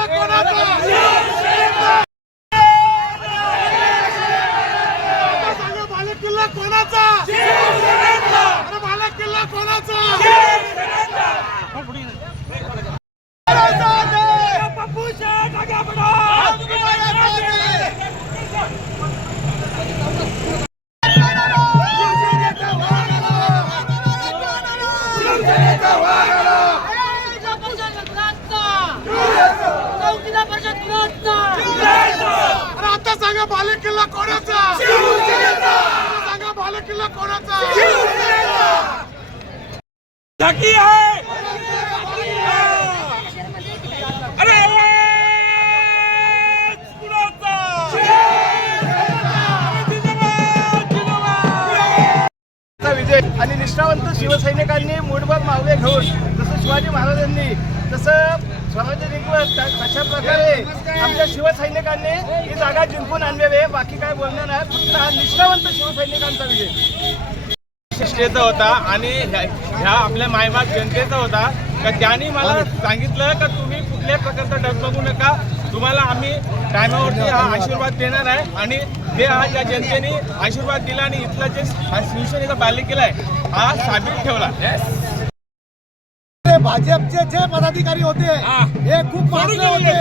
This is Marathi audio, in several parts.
किल्ला कोणाचा? सांगा बालेकिल्ला कोणाचा? अरे बालेकिल्ला कोणाचा? पप्पू शेठ आगे बढ़ो. आता सांगा बालेकिल्ला कोणाचा? सांगा बालेकिल्ला कोणाचा? नक्की आहे. अरे विजय आणि निष्ठावंत शिवसैनिकांनी मूठभर मावळे घेऊन जसं शिवाजी महाराजांनी तसं स्वराज्य जिंकलं तशा प्रकारे आमच्या शिवसैनिकांनी ही जागा जिंकून आणलेली आहे. बाकी काय बोलणं नाही, फक्त हा निष्ठावंत शिवसैनिकांचा विजय शिष्टेचा होता आणि ह्या आपल्या मायबाप जनतेचा होता. का त्यांनी मला सांगितलं का तुम्ही कुठल्या प्रकारचा डगमगू नका, तुम्हाला आम्ही टायमावरती हा आशीर्वाद देणार आहे. आणि ते आज या जनतेने आशीर्वाद दिला आणि इथला जे शिवसेनेचा बालेकिल्ला आहे हा साबित ठेवला. भाजपचे जे पदाधिकारी होते हे खूप मागले होते.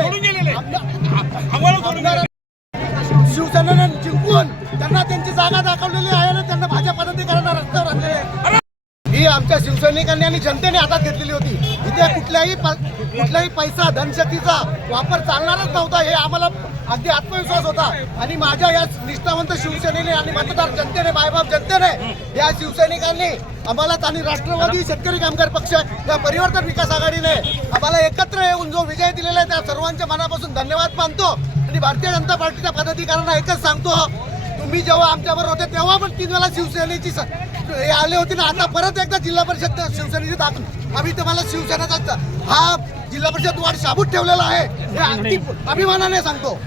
शिवसेनेने जिंकून त्यांना त्यांची जागा दाखवलेली आहे आणि त्यांना भाजप पदाधिकाऱ्यांना रस्त्यावर आणले. ही आमच्या शिवसैनिकांनी आणि जनतेने हातात घेतलेली होती. इथे कुठलाही पैसा धनशक्तीचा वापर चालणारच नव्हता हे आम्हाला अगदी आत्मविश्वास होता. आणि माझ्या या निष्ठावंत शिवसेनेने आणि मतदार जनतेने मायबाप जनतेने या शिवसैनिकांनी आम्हालाच आणि राष्ट्रवादी शेतकरी कामगार पक्ष या परिवर्तन विकास आघाडीने आम्हाला एकत्र येऊन जो विजय दिलेला आहे त्या सर्वांच्या मनापासून धन्यवाद मानतो. आणि भारतीय जनता पार्टीच्या पदाधिकाऱ्यांना एकच सांगतो, तुम्ही जेव्हा आमच्याबरोबर होते तेव्हा पण 3 वेळा शिवसेनेची हे आले होते ना, आता परत एकदा जिल्हा परिषद शिवसेनेची दाखल आम्ही तुम्हाला शिवसेनेचा हा जिल्हा परिषद वार्ड शाबूत ठेवलेला आहे हे अगदी अभिमानाने सांगतो.